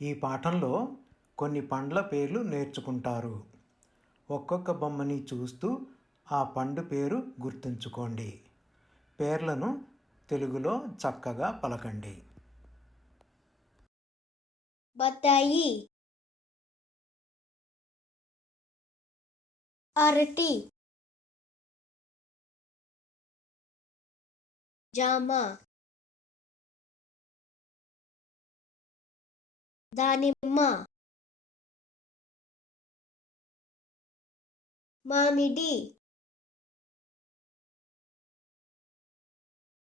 ఈ పాఠంలో కొన్ని పండ్ల పేర్లు నేర్చుకుంటారు. ఒక్కొక్క బొమ్మని చూస్తూ ఆ పండు పేరు గుర్తుంచుకోండి. పేర్లను తెలుగులో చక్కగా పలకండి. బత్తాయి, అరటి, జామ, దానిమ్మ, మామిడి,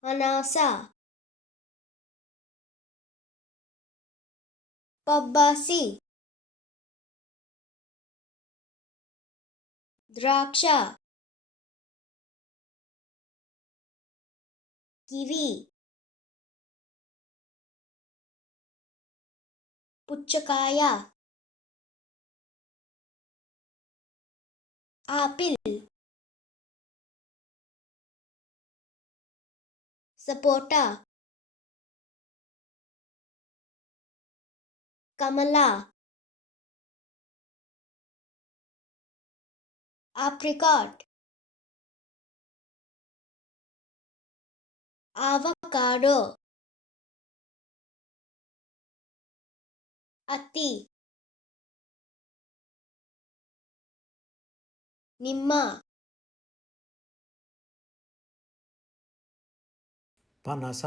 అనాస, పబ్బాసి, ద్రాక్ష, కివి, పుచ్చకాయ, ఆపిల్, సపోటా, కమల, ఆప్రికాట్, ఆవకాడో, అత్తి, నిమ్మ, పనస.